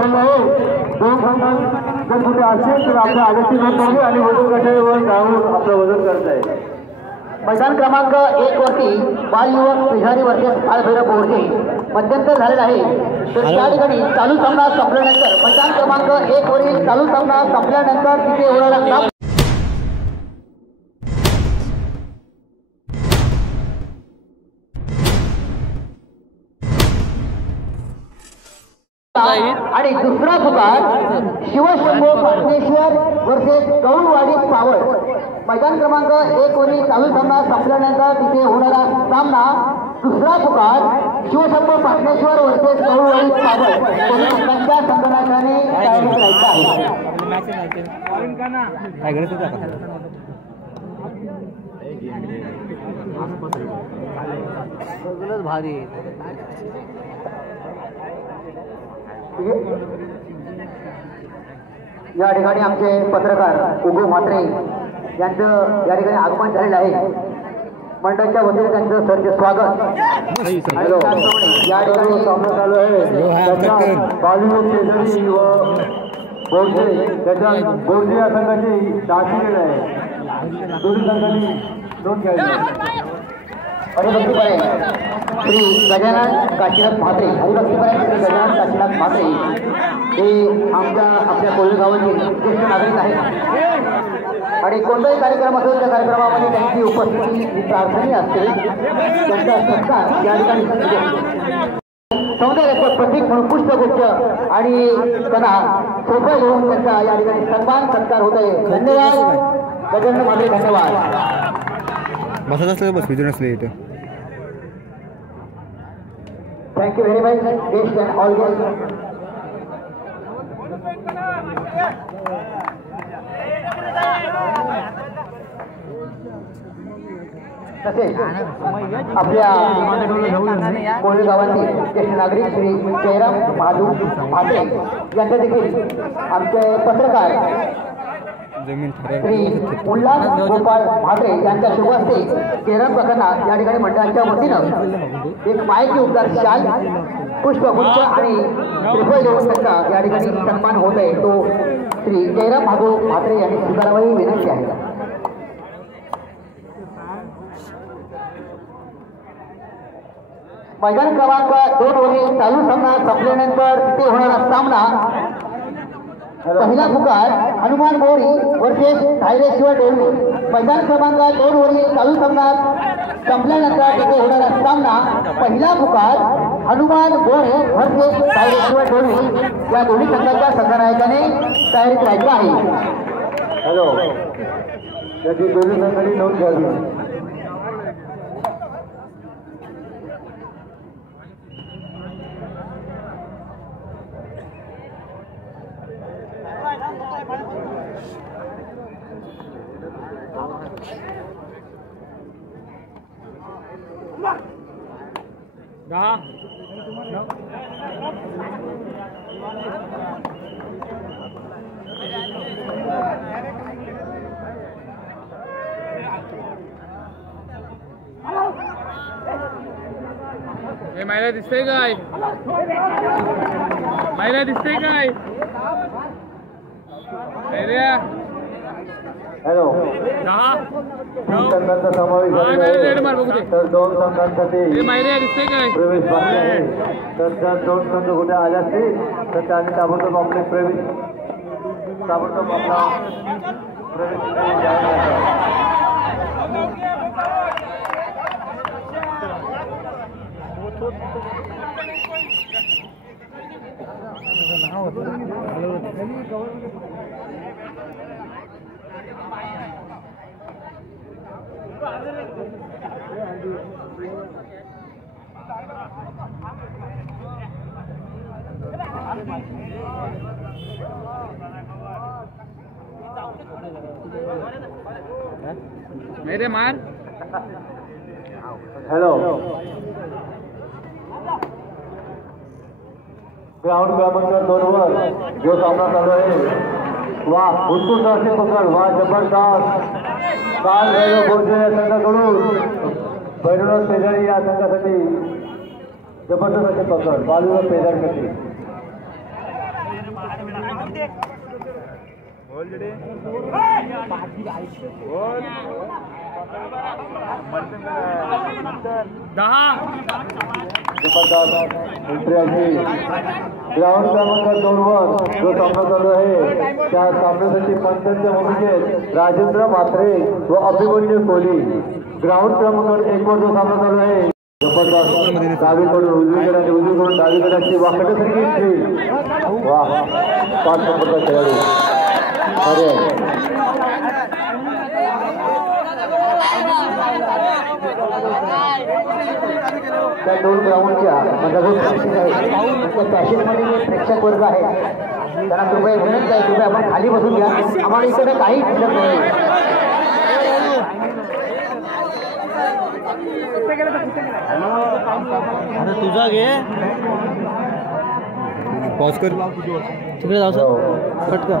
दोन संघ जर कुठे असेल तर आपल्या आगती नोंदवली आणि वजन काट्यावर जाऊन आपलं वजन करत आहे. मैदान क्रमांक 1 वरती बालयुवक बिहारी वर्सेस काळभैरव बोर्जे मध्यंतर झालेला आहे. तर त्या ठिकाणी चालू सामना संपल्यानंतर मैदान क्रमांक 1 वरील चालू सामना संपल्यानंतर तिथे होणारा आणि दुसरा पुकार शिवशंभो पाटणेश्वर वर्सेस गौरवाडी पावड. मैदान क्रमांक 1 वरील चालू सामना संपल्यानंतर तिथे होणारा सामना दुसरा पुकार शिवशंभो पाटणेश्वर वर्सेस गौरवाडी पावड त्यांच्या संघटनाने तयारी करायचा आहे. भारी या ठिकाणी आमचे पत्रकार उगो म्हात्रे यांचं या ठिकाणी आगमन झालेलं आहे. मंडळाच्या वतीने त्यांचं सरचे स्वागत. या ठिकाणी सामना चालू आहे. बॉलिवूड केसरी व बोर्जे त्याच्या बोर्जे या संघाची दाखल आहे. दोन्ही संघांनी दोन खेळले. हरिभक्तीपणे श्री गजानन काशीनाथ म्हात्रे हरिभक्तीपणे श्री गजानन काशीनाथ म्हात्रे हे आपल्या कोळगावाचे ज्येष्ठ नागरिक आहेत आणि कोणताही कार्यक्रम असेल त्या कार्यक्रमामध्ये त्यांची उपस्थिती ही प्रार्थनीय असते. त्यांचा सत्कार या ठिकाणी सौंदर्याचं प्रतीक म्हणून पुष्पगुच्छ आणि त्यांना सोपं घेऊन त्यांचा या ठिकाणी सन्मान सत्कार होत आहे. धन्यवाद गजानन म्हात्रे, धन्यवाद. बसत असलं बस विजय नसले इथं. Thank you very much, guests and all guests. तसेच आपल्या कोळगावातील ज्येष्ठ नागरिक श्री जयराम महादू म्हात्रे यांचे देखील आमचे पत्रकार श्री उल्हास गोपाळ म्हात्रे यांच्या शुभ हस्ते केरळ प्रकरणा या ठिकाणी मंडळाच्या वतीनं एक माहिती उपचार शाल पुष्पगुच्छ आणि श्रीफळ देऊन त्यांचा या ठिकाणी सन्मान होत आहे. तो श्री जयराम महादू म्हात्रे यांनी स्वीकारावी विनंती आहे. मैदान क्रमांक 2 वरील चालू सामना संपल्यानंतर तिथे होणारा सामना पहिला पुकार हनुमान मोरी वर्सेस धायरेश्वर डोळवी. मैदान क्रमांक 2 वरील चालू सामना संपल्यानंतर तिथे होणारा सामना पहिला पुकार हनुमान मोरे वर्सेस धायरेश्वर डोळवी या दोन्ही संघाच्या संघनायकाने तयारी करायची आहे. हॅलो, त्याची दोन्ही संघांनी नोंद घ्यावी. मायला दिसतंय काय? मायला दिसतंय काय? हॅलो, संघांचा समावेश तर दोन संघांसाठी प्रवेश बाकी आहे. तर त्या दोन संघ कुठे आले असतील तर त्यांनी ताबडतोब आपले ताबडतोब आपला प्रवेश मेरे मार. हॅलो, ग्राउंड क्रमांक 2 वर जो सामना चालू आहे. वाह, उत्कृष्ट असे पकड. वाह, जबरदस्त. काल बोलते या संघाकडून भैरवनाथ पेजारी या संघासाठी जबरदस्त असे पकड. बालूराव पेजारीसाठी जबरदस्त एंट्री अशी ग्राउंड क्रमांक 2 वर जो सामना चालू आहे त्या सामन्यासाठी पंचांच्या भूमिकेत राजेंद्र म्हात्रे व अभिमन्यू कोहली. ग्राउंड क्रमांक 1 वर जो सामना चालू आहे जबरदस्त डावीकडून उजवीकडे आणि उजवीकडून डावीकडे अशी वाकड्यासारखी एंट्री. वा 5 नंबरचा खेळाडू अरे त्या 2 ग्राउंडच्या पॅशनमध्ये प्रेक्षक वर्ग आहे त्यांना कृपया विनंती आहे कृपया आपण खाली बसून घ्या. आम्हाला इकडे काही दिसत नाही. तुझा घे पॉज कर तिकडे जाऊ पटकन.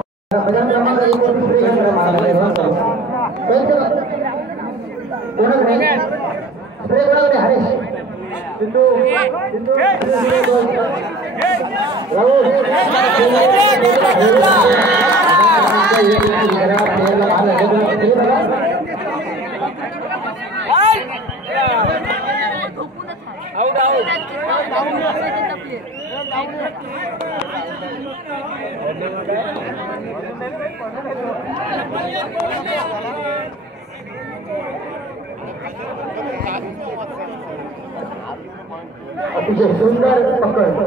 अतिशय सुंदर पकड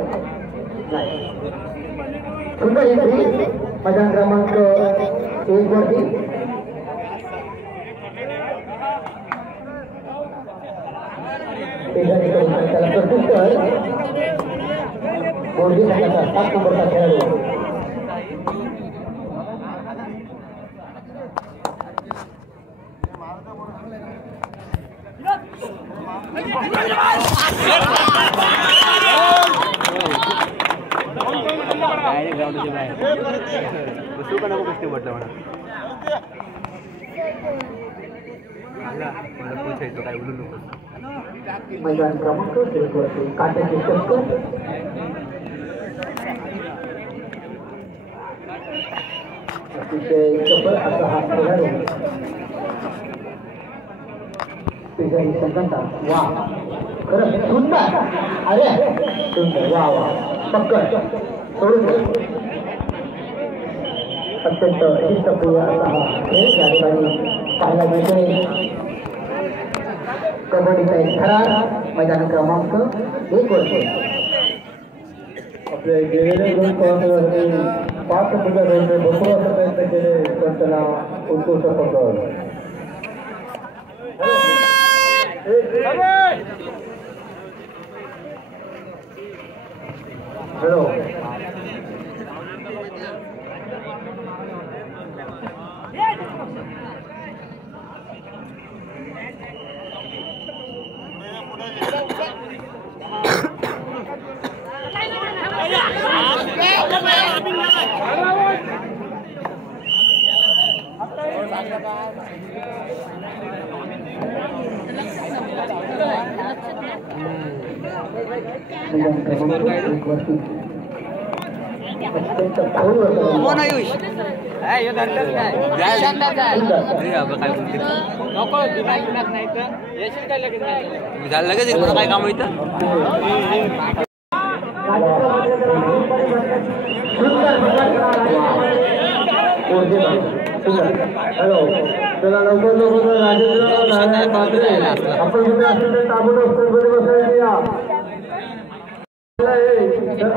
सुंदर एंट्री मैदान क्रमांक 1 वरती. त्याला प्रत्युत्तर बोर्डी संघाचा 7 नंबरचा खेळाडू मैदान क्रमांक 1 वरती काट्याची टक्कर. अतिशय चपळ असा हा खेळाडू शेजारी संघाचा. वा खरं सुंदर अरे सुंदर वा वा पक्कड सोडून अत्यंत शिस्तप्रिय असा हा खेळ या ठिकाणी पाहायला मिळतोय. कबड्डीचा एक थरार मैदान क्रमांक 1 वरती. आपले गेलेले 2 पॉईंटवरती 5 नंबरचा बसवायचा प्रयत्न केले पण त्याला उत्कृष्ट पकड. हॅलो लगेच मला काय काम इथं. हॅलो चला लवकर लवकर राजेंद्र म्हात्रे आपण कुठे असेल तर ताबडतोब स्टेजमध्ये बसायला या.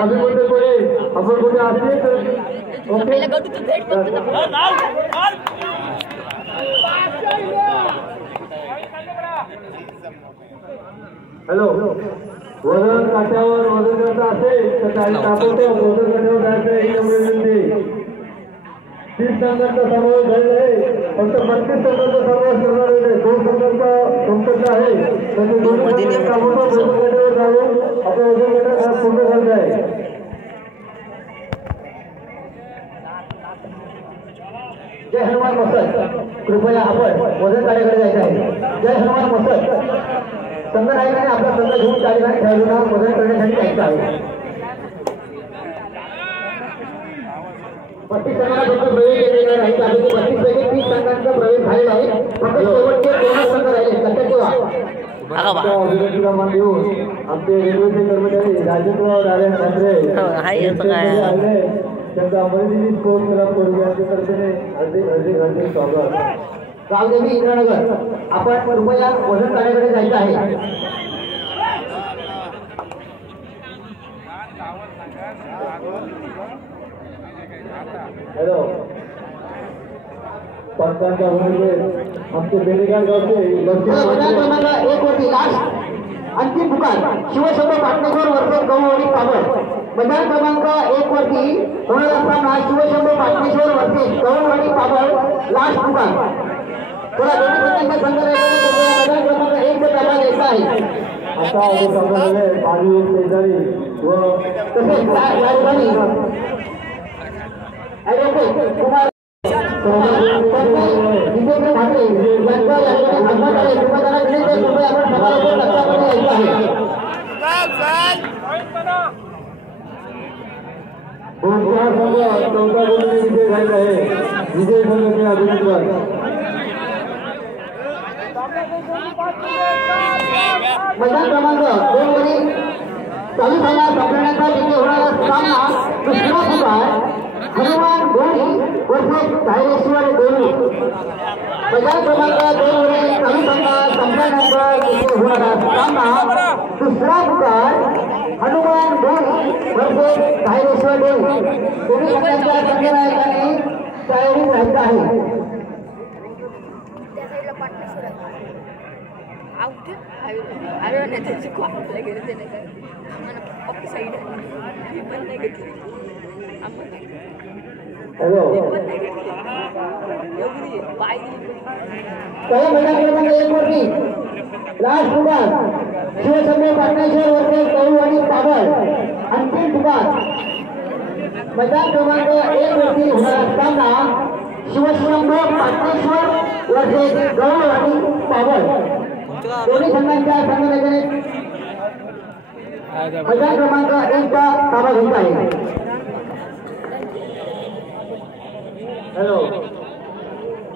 अभिमन्यू कोहली आपण कुठे असतील तर ओके. हॅलो वजन काट्यावर वजन करता असेल तर काही ताबडतोब वजन काट्यावर जायचं ही विनंती. 30 संघांचा समावेश झालेला आहे फक्त 32 संघांचा समावेश करणार आहे. 2 संघांचा संपर्क आहे त्याचे 2 संघ ताबडतोब वजन काट्यावर जाऊन आपल्या वजन काट्यात पूर्ण झाले आहे. जय हनुमान मसद कृपया आपण वजन कार्याकडे जायचं आहे. जय हनुमान मसद संघ नायकाने आपला संघ घेऊन त्या ठिकाणी खेळाडूंना वजन करण्यासाठी जायचं आहे. 35 संघाला फक्त प्रवेश केलेला नाही. त्यापैकी 35 पैकी 30 संघांचा प्रवेश झालेला आहे. फक्त शेवटचे 2 संघ राहिले. लक्षात ठेवा. अभिनंदनला मान देऊन आमचे रेल्वेचे कर्मचारी राजेंद्र नारायण ठाकरे त्यांचा अमरावती स्पोर्ट्स क्लब कोरग्याच्या तर्फे हार्दिक स्वागत. गावदेवी इंद्रनगर आपण कृपया वजन काढण्याकडे जायचं आहे. हॅलो पंचांच्या आमचे बेडेगाव गावचे क्रमांक 1 वरती लास्ट अंतिम पुकार शिवशंभर पाटणेश्वर वर्सेस गौवाडी पाबळ. मैदान क्रमांक 1 वरती होणार असताना शिवशंभर पाटणेश्वर वर्सेस गौवाडी पाबळ लास्ट पुकार. थोडा दोन्ही संघाच्या मैदान क्रमांक 1 चे ताबा घ्यायचा आहे. आता संघामध्ये पाणी शेजारी व तसेच या ठिकाणी ॲडव्होकेट कुमार जितेंद्र ठाकरे यांचा याकडे आगमन आहे. तुम्हाला विनंती कृपया आपण सभागृहात लक्षामध्ये यायचं आहे. चौथा गुणाने विजय झाला आहे. विजय संघाचे अभिनंदन. मैदान क्रमांक 2 वरील चालू सामना संपण्याचा तिथे होणारा सामना दुसरा पुकार हनुमान गोळी वर्सेस धायरेश्वर गोळी. मैदान क्रमांक 2 वरील चालू सामना संपल्यानंतर तिथे होणारा सामना दुसरा पुकार हनुमान गोळी वर्सेस धायरेश्वर गोळी. दोन्ही संघांच्या संघनायकाने तयारी राहायचं आहे. हॅलो पहिल्या मैदान क्रमांक 1 वरती लास्ट पुकार शिवशंभर पाटणेश्वर वर्सेस गौवाडी पाबळ. अंतिम पुकार मैदान क्रमांक 1 वरती होणारा सामना शिवशंभर पाटणेश्वर वर्सेस गौवाडी पाबळ. दोन्ही संघांच्या संघटनेने मैदान क्रमांक 1 चा ताबा घ्यायचा आहे. हॅलो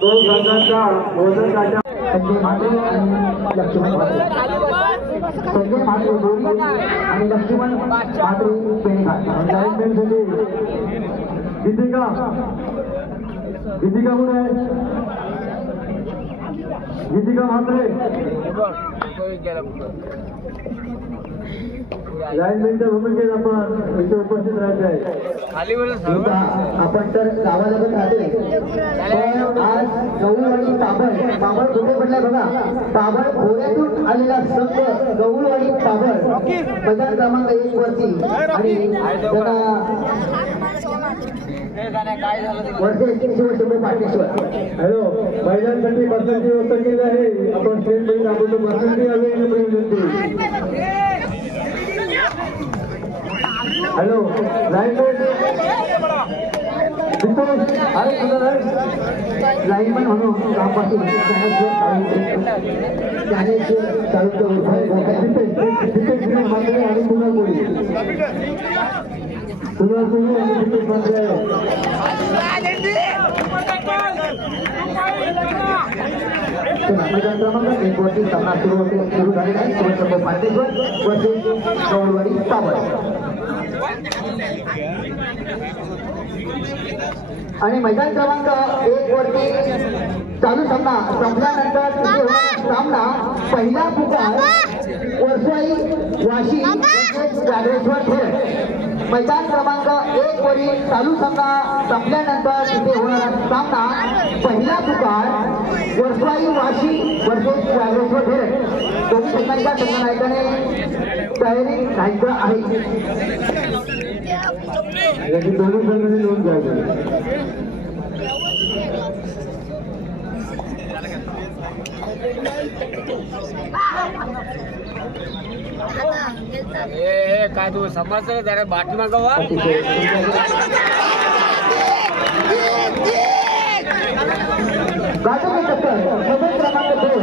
दोन संघांचा वजन काटा संजय म्हात्रे आणि लक्ष्मण म्हात्रे. संजय म्हात्रे गोरी आणि लक्ष्मण म्हात्रे पेणघाट. गीतिका गीतिका कुठे आहे? गीतिका म्हात्रे लाईनमॅनच्या भूमिकेत आपण इथे उपस्थित राहत आहे. आपण तर गावालगत राहते पण आज गौळवाडी पाबळ कुठे पडलाय बघा. पाबळ खोऱ्यातून आलेला संघ गौळवाडी पाबळ मैदान क्रमांक 1 वरती आणि वर्षे शिवशंभर पाटणेश्वर. हॅलो महिलांसाठी बसण्याची व्यवस्था केली आहे. आपण ट्रेन आपण बसण्याची हॅलो लाईनमॅन म्हणून कामपासून आणि पुन्हा कोणी तुला मैदान क्रमांक 1 वरती सामना सुरू झालेला आहे. शिवशंभर पाटणेश्वर वर्सेस गौळवाडी पाबळ. आणि मैदान क्रमांक 1 वरती चालू सामना संपल्यानंतर तिथे होणारा सामना पहिला पुकार वरसाई वाशी वर्सेस जागरेश्वर खेळ. मैदान क्रमांक 1 वरील चालू सामना संपल्यानंतर तिथे होणारा सामना पहिला पुकार वरसाई वाशी वर्सेस जागरेश्वर खेळ. दोन्ही संघांच्या संघनायकाने तयारी राहायचं आहे. दोन्ही संघाने नोंद घ्यायचं. काय तू समजलं जरा बाटली मागवा. गाजवली टक्कर मैदान क्रमांक 2.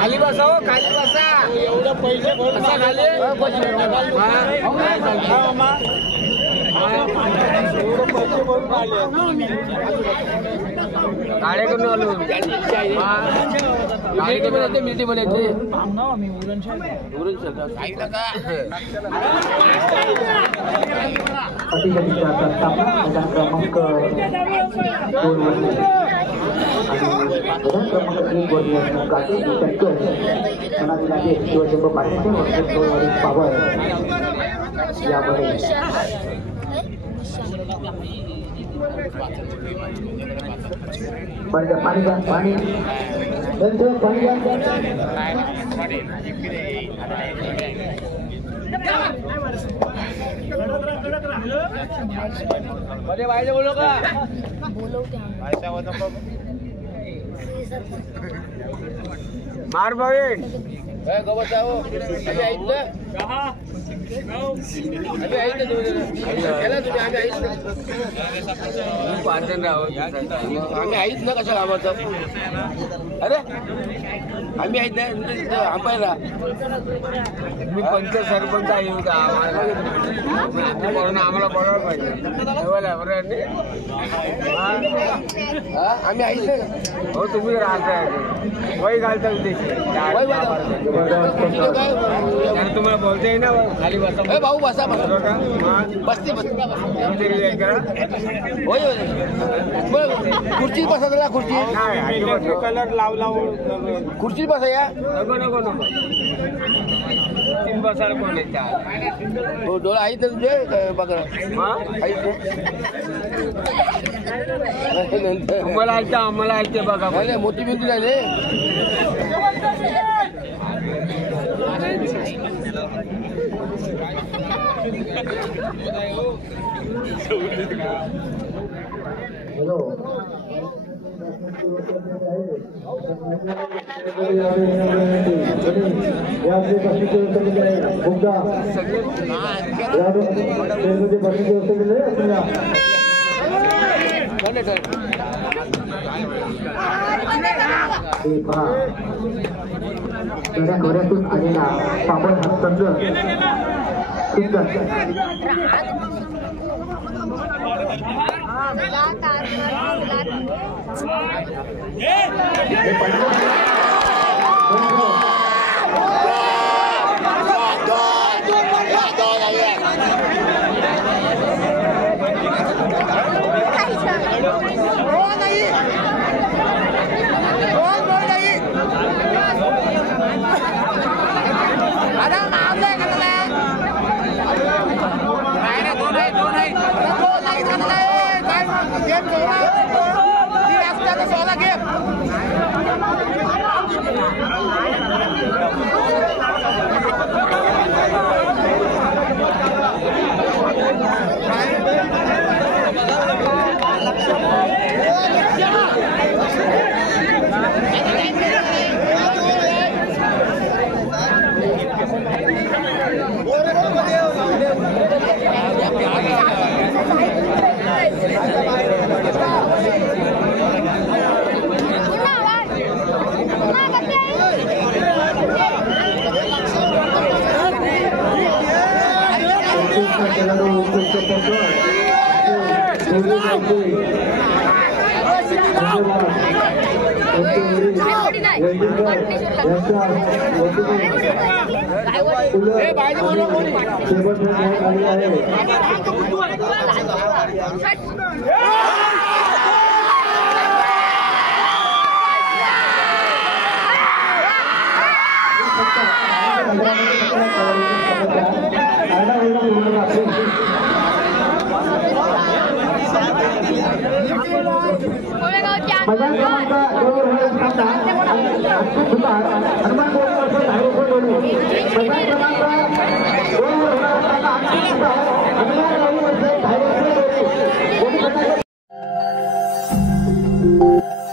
खाली बसा हो, खाली बसा. एवढं पैसे बसा खाली. गाड्या करून आलो. गाडी बनायचे मिळते बनायचे. क्रमांक 2 पाणी बोलो का मार भावे गवत जाओ अभी आई ना अभी आई ना केला तुम्ही आम्ही आईच ना पांढर राहो आम्ही आईच ना कशाला आवडतात अरे आम्ही आहेत ना आंबायला मी पंच सरपंच आहे का आम्हाला बरोबर पाहिजे बरोबर आम्ही आईच हो तुम्ही राहताय वय घालता तुम्हाला बोलताय ना खाली बसा भाऊ बसा बसते खुर्ची बसा त्याला खुर्ची कलर लावला खुर्ची बसा या नको नको नको बसायला कोण हो डोळा आई तर तुझे बघा आई आम्हाला ऐकतं आम्हाला ऐकते बघा मोठी बिंदू झाले हॅलो डोळ्यातून आलेला पापड हा संघ आहे